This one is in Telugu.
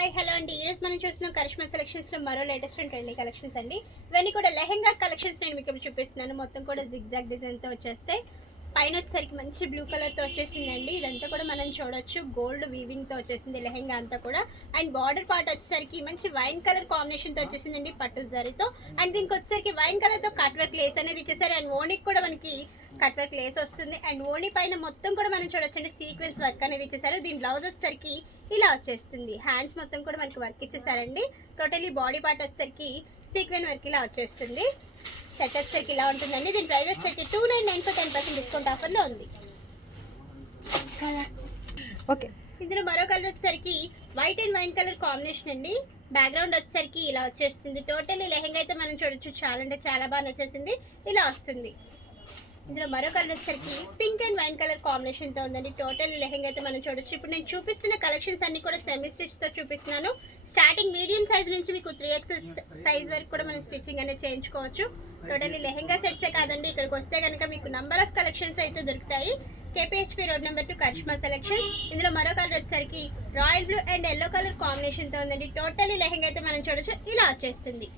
హాయ్ హలో అండి. ఈరోజు మనం చూస్తున్నాం కరిష్మా సెలెక్షన్స్లో మరో లేటెస్ట్ అండ్ ట్రెండింగ్ కలెక్షన్స్ అండి. ఇవన్నీ కూడా లెహెంగా కలెక్షన్స్ నేను మీకు చూపిస్తున్నాను. మొత్తం కూడా జిగ్జాగ్ డిజైన్తో వచ్చేస్తాయి. పైన వచ్చేసరికి మంచి బ్లూ కలర్తో వచ్చేసిందండి. ఇదంతా కూడా మనం చూడొచ్చు గోల్డ్ వీవింగ్తో వచ్చేసింది లెహెంగా అంతా కూడా. అండ్ బార్డర్ పార్ట్ వచ్చేసరికి మంచి వైన్ కలర్ కాంబినేషన్తో వచ్చేసిందండి పట్టు జరీతో. అండ్ దీనికి వచ్చేసరికి వైన్ కలర్తో కట్ వర్క్ లేస్ అనేది ఇచ్చేసారు. అండ్ ఓనికి కూడా మనకి కట్ వర్క్ లేస్ వస్తుంది. అండ్ ఓని పైన మొత్తం కూడా మనం చూడొచ్చండి సీక్వెన్స్ వర్క్ అనేది ఇచ్చేసారు. దీని బ్లౌజ్ వచ్చేసరికి ఇలా వచ్చేస్తుంది. హ్యాండ్స్ మొత్తం కూడా మనకి వర్క్ ఇచ్చేసారండి. టోటలీ బాడీ పార్ట్ వచ్చేసరికి సీక్వెన్ వర్క్ ఇలా వచ్చేస్తుంది. సెట్ వచ్చేసరికి ఇలా ఉంటుందండి. దీని ప్రైస్ వచ్చేసరికి 2994 10% డిస్కౌంట్ ఆఫర్లో ఉంది. ఓకే, ఇందులో మరో కలర్ వచ్చేసరికి white and wine colour combination అండి. బ్యాక్గ్రౌండ్ వచ్చేసరికి ఇలా వచ్చేస్తుంది. టోటలీ లెహెంగా అయితే మనం చూడొచ్చు. చాలా అంటే చాలా బాగా నచ్చేసింది. ఇలా వస్తుంది. ఇందులో మరో కలర్ వచ్చేసరికి పింక్ అండ్ వైన్ కలర్ కాంబినేషన్తో ఉందండి. టోటల్ లెహెంగా అయితే మనం చూడొచ్చు. ఇప్పుడు నేను చూపిస్తున్న కలెక్షన్స్ అన్ని కూడా సెమీ స్టిచ్తో చూపిస్తున్నాను. స్టార్టింగ్ మీడియం సైజ్ నుంచి మీకు 3XL సైజ్ వరకు కూడా మనం స్టిచ్చింగ్ అనేది చేయించుకోవచ్చు. టోటలీ లెహెంగా సెట్సే కాదండి, ఇక్కడికి వస్తే కనుక మీకు నంబర్ ఆఫ్ కలెక్షన్స్ అయితే దొరుకుతాయి. KPHP road number 2 Karishma selections. ఇందులో మరో కలర్ వచ్చేసరికి royal blue and yellow colour కాంబినేషన్తో ఉందండి. టోటలీ లెహెంగా అయితే మనం చూడొచ్చు. ఇలా వచ్చేస్తుంది.